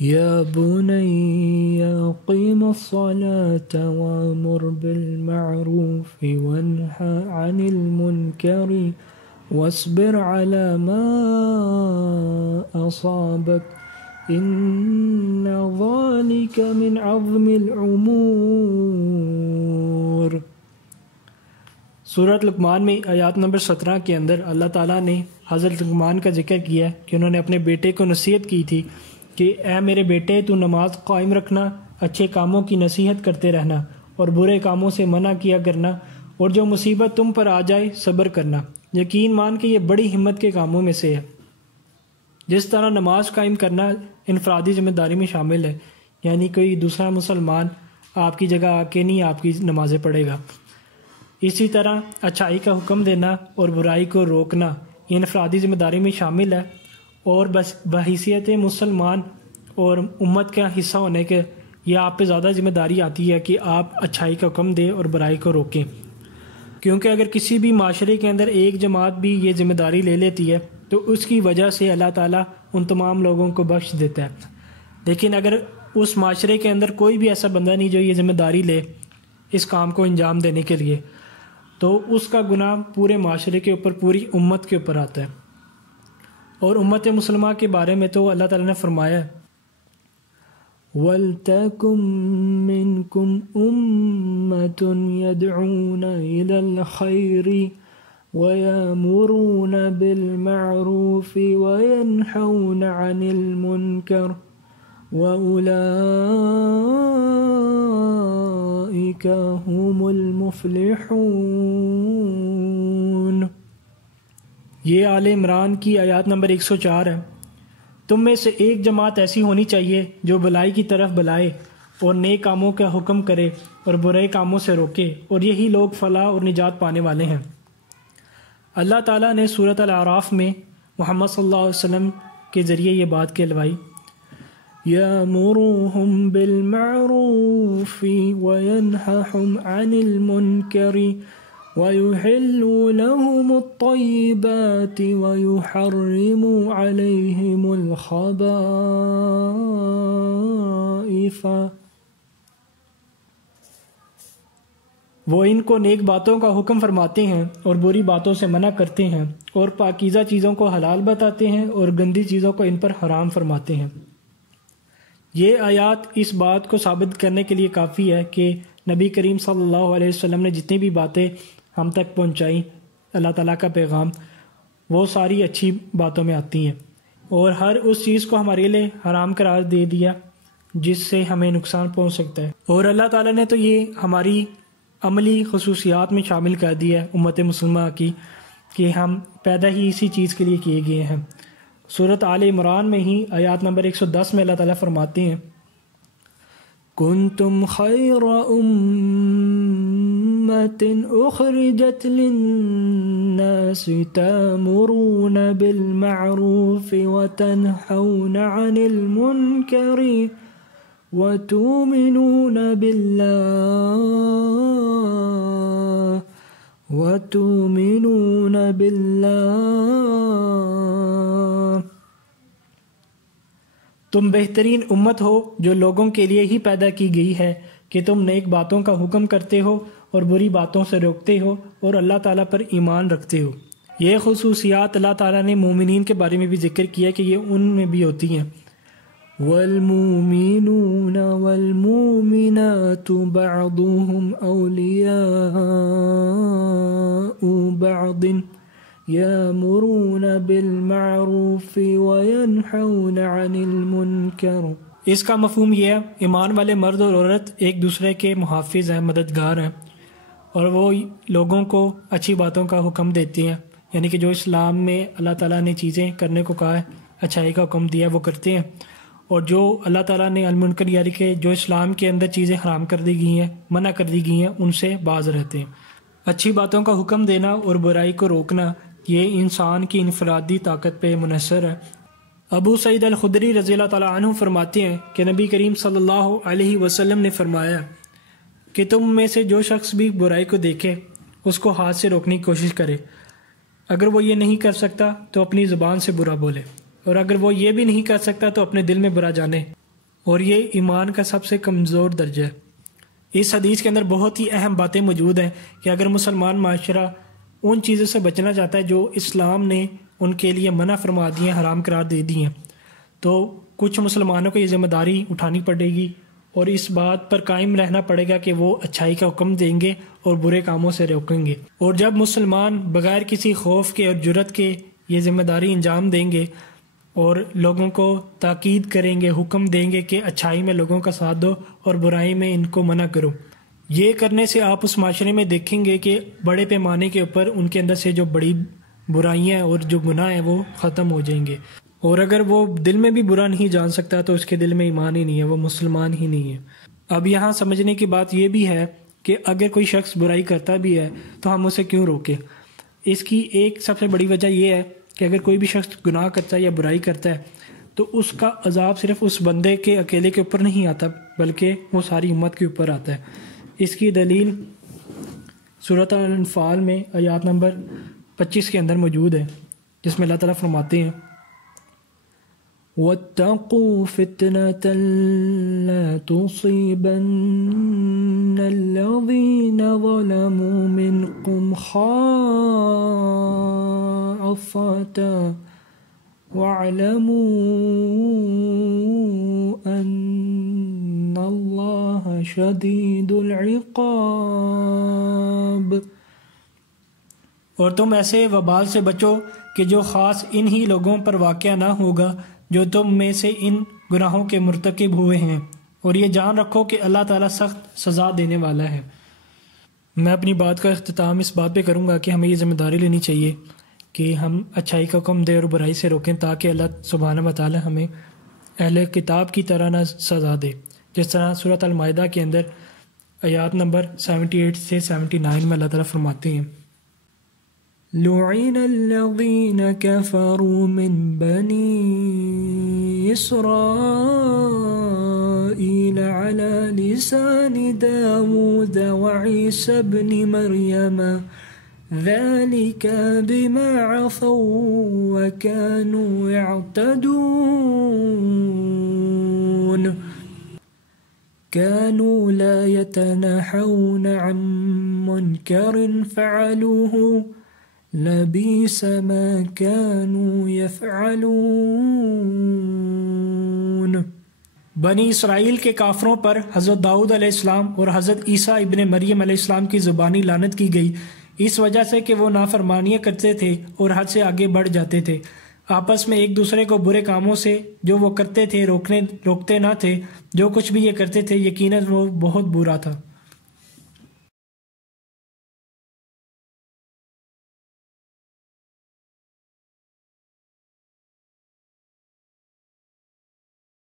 یا بنی اقیم الصلاة وامر بالمعروف وانہ عن المنکر واصبر على ما اصابک ان ذلك من عظم الامور۔ سورۃ لقمان میں آیات نمبر 17 کے اندر اللہ تعالیٰ نے حضرت لقمان کا ذکر کیا کہ انہوں نے اپنے بیٹے کو نصیحت کی تھی کہ اے میرے بیٹے، تو نماز قائم رکھنا، اچھے کاموں کی نصیحت کرتے رہنا اور برے کاموں سے منع کیا کرنا، اور جو مصیبت تم پر آ جائے صبر کرنا۔ یقین مان کہ یہ بڑی ہمت کے کاموں میں سے ہے۔ جس طرح نماز قائم کرنا انفرادی ذمہ داری میں شامل ہے، یعنی کوئی دوسرا مسلمان آپ کی جگہ آ کے نہیں آپ کی نمازیں پڑھے گا، اسی طرح اچھائی کا حکم دینا اور برائی کو روکنا یہ انفرادی ذمہ داری میں شامل ہے، اور بس بحیثیت مسلمان اور امت کا حصہ ہونے کے یہ آپ پہ زیادہ ذمہ داری آتی ہے کہ آپ اچھائی کا حکم دیں اور برائی کو روکیں، کیونکہ اگر کسی بھی معاشرے کے اندر ایک جماعت بھی یہ ذمہ داری لے لیتی ہے تو اس کی وجہ سے اللہ تعالیٰ ان تمام لوگوں کو بخش دیتا ہے۔ لیکن اگر اس معاشرے کے اندر کوئی بھی ایسا بندہ نہیں جو یہ ذمہ داری لے اس کام کو انجام دینے کے لیے، تو اس کا گناہ پورے معاشرے کے اوپر، پوری امت کے اوپر آتا ہے۔ اور امت مسلمہ کے بارے میں تو اللہ تعالیٰ نے فرمایا ہے وَلْتَكُن مِّنكُمْ أُمَّةٌ يَدْعُونَ إِلَى الْخَيْرِ وَيَأْمُرُونَ بِالْمَعْرُوفِ وَيَنْهَوْنَ عَنِ الْمُنكَرِ وَأُولَئِكَ هُمُ الْمُفْلِحُونَ۔ یہ آل عمران کی آیات نمبر 104 ہے۔ تم میں سے ایک جماعت ایسی ہونی چاہیے جو بلائی کی طرف بلائے اور نیک کاموں کا حکم کرے اور برے کاموں سے روکے، اور یہی لوگ فلاح اور نجات پانے والے ہیں۔ اللہ تعالیٰ نے سورۃ الاعراف میں محمد صلی اللہ علیہ وسلم کے ذریعے یہ بات کہلوائی یَأْمُرُهُم بِالْمَعْرُوفِ وَيَنْهَاهُمْ عَنِ الْمُنكَرِ وَيُحِلُّ لَهُمُ الطَّيِّبَاتِ وَيُحَرِّمُ عَلَيْهِمُ الْخَبَائِثَ۔ وہ ان کو نیک باتوں کا حکم فرماتے ہیں اور بری باتوں سے منع کرتے ہیں، اور پاکیزہ چیزوں کو حلال بتاتے ہیں اور گندی چیزوں کو ان پر حرام فرماتے ہیں۔ یہ آیات اس بات کو ثابت کرنے کے لیے کافی ہے کہ نبی کریم صلی اللہ علیہ وسلم نے جتنی بھی باتیں ہم تک پہنچائی، اللہ تعالیٰ کا پیغام، وہ ساری اچھی باتوں میں آتی ہیں، اور ہر اس چیز کو ہمارے لیے حرام قرار دے دیا جس سے ہمیں نقصان پہنچ سکتا ہے۔ اور اللہ تعالیٰ نے تو یہ ہماری عملی خصوصیات میں شامل کر دیا ہے امت مسلمہ کی، کہ ہم پیدا ہی اسی چیز کے لیے کیے گئے ہیں۔ سورۃ آل عمران میں ہی آیات نمبر 110 میں اللہ تعالیٰ فرماتے ہیں کنتم خیر امت اخرجت للناس تأمرون بالمعروف وتنہون عن المنکر وتؤمنون باللہ۔ تم بہترین امت ہو جو لوگوں کے لیے ہی پیدا کی گئی ہے کہ تم نیک باتوں کا حکم کرتے ہو اور بری باتوں سے روکتے ہو اور اللہ تعالیٰ پر ایمان رکھتے ہو۔ یہ خصوصیات اللہ تعالیٰ نے مومنین کے بارے میں بھی ذکر کیا کہ یہ ان میں بھی ہوتی ہیں۔ والمؤمنون والمؤمنات بعضهم أولياء بعض يأمرون بالمعروف وينهون عن المنكر۔ اس کا مفہوم یہ ہے ایمان والے مرد اور عورت ایک دوسرے کے محافظ ہیں، مددگار ہیں، اور وہ لوگوں کو اچھی باتوں کا حکم دیتے ہیں، یعنی کہ جو اسلام میں اللہ تعالیٰ نے چیزیں کرنے کو کہا ہے، اچھائی کا حکم دیا ہے وہ کرتے ہیں، اور جو اللہ تعالیٰ نے المنکر یعنی کہ جو اسلام کے اندر چیزیں حرام کر دی گئی ہیں، منع کر دی گئی ہیں، ان سے باز رہتے ہیں۔ اچھی باتوں کا حکم دینا اور برائی کو روکنا یہ انسان کی انفرادی طاقت پہ منحصر ہے۔ ابو سعید الخدری رضی اللہ تعالیٰ عنہ فرماتے ہیں کہ نبی کریم صلی اللہ علیہ وسلم نے فرمایا کہ تم میں سے جو شخص بھی برائی کو دیکھے اس کو ہاتھ سے روکنے کی کوشش کرے، اگر وہ یہ نہیں کر سکتا تو اپنی زبان سے برا بولے، اور اگر وہ یہ بھی نہیں کر سکتا تو اپنے دل میں برا جانے اور یہ ایمان کا سب سے کمزور درجہ ہے۔ اس حدیث کے اندر بہت ہی اہم باتیں موجود ہیں کہ اگر مسلمان معاشرہ ان چیزوں سے بچنا چاہتا ہے جو اسلام نے ان کے لیے منع فرما دی ہیں، حرام قرار دے دی ہیں، تو کچھ مسلمانوں کو یہ ذمہ داری اٹھانی پڑے گی اور اس بات پر قائم رہنا پڑے گا کہ وہ اچھائی کا حکم دیں گے اور برے کاموں سے روکیں گے۔ اور جب مسلمان بغیر کسی خوف کے اور جرت کے یہ ذمہ داری انجام دیں گے اور لوگوں کو تاکید کریں گے، حکم دیں گے کہ اچھائی میں لوگوں کا ساتھ دو اور برائی میں ان کو منع کرو، یہ کرنے سے آپ اس معاشرے میں دیکھیں گے کہ بڑے پیمانے کے اوپر ان کے اندر سے جو بڑی برائیاں اور جو گناہ ہیں وہ ختم ہو جائیں گے۔ اور اگر وہ دل میں بھی برا نہیں جان سکتا تو اس کے دل میں ایمان ہی نہیں ہے، وہ مسلمان ہی نہیں ہے۔ اب یہاں سمجھنے کی بات یہ بھی ہے کہ اگر کوئی شخص برائی کرتا بھی ہے تو ہم اسے کیوں روکیں؟ اس کی ایک سب سے بڑی وجہ یہ ہے کہ اگر کوئی بھی شخص گناہ کرتا ہے یا برائی کرتا ہے تو اس کا عذاب صرف اس بندے کے اکیلے کے اوپر نہیں آتا بلکہ وہ ساری امت کے اوپر آتا ہے۔ اس کی دلیل سورۃ الانفال میں آیات نمبر 25 کے اندر موجود ہے، جس میں اللہ تعالیٰ فرماتے ہیں وَاتَّقُوا فِتْنَةً لَا تُصِيبَنَّ الَّذِينَ ظَلَمُوا مِنْكُمْ خَاصَّةً وَاعْلَمُوا أَنَّ اللَّهَ شَدِيدُ الْعِقَابِ۔ اور تم ایسے وبال سے بچو کہ جو خاص انہی لوگوں پر واقع نہ ہوگا جو تم میں سے ان گناہوں کے مرتکب ہوئے ہیں، اور یہ جان رکھو کہ اللہ تعالیٰ سخت سزا دینے والا ہے۔ میں اپنی بات کا اختتام اس بات پہ کروں گا کہ ہمیں یہ ذمہ داری لینی چاہیے کہ ہم اچھائی کا حکم دیں اور برائی سے روکیں تاکہ اللہ سبحانہ و تعالیٰ ہمیں اہل کتاب کی طرح نہ سزا دے، جس طرح سورۃ المائدہ کے اندر آیات نمبر 78 سے 79 میں اللہ تعالیٰ فرماتے ہیں لُعِنَ الَّذِينَ كَفَرُوا مِن بَنِي إِسْرَائِيلَ عَلَى لِسَانِ دَاوُودَ وَعِيسَى ابْنِ مَرْيَمَ ذَلِكَ بِمَا عَصَوْا وَكَانُوا يَعْتَدُونَ كَانُوا لَا يَتَنَاهَوْنَ عَن مُنكَرٍ فَعَلُوهُ لَبِئْسَ مَا كَانُوا يَفْعَلُونَ۔ بنی اسرائیل کے کافروں پر حضرت داؤد علیہ السلام اور حضرت عیسیٰ ابن مریم علیہ السلام کی زبانی لعنت کی گئی اس وجہ سے کہ وہ نافرمانیاں کرتے تھے اور حد سے آگے بڑھ جاتے تھے، آپس میں ایک دوسرے کو برے کاموں سے جو وہ کرتے تھے روکتے نہ تھے۔ جو کچھ بھی یہ کرتے تھے یقیناً وہ بہت برا تھا۔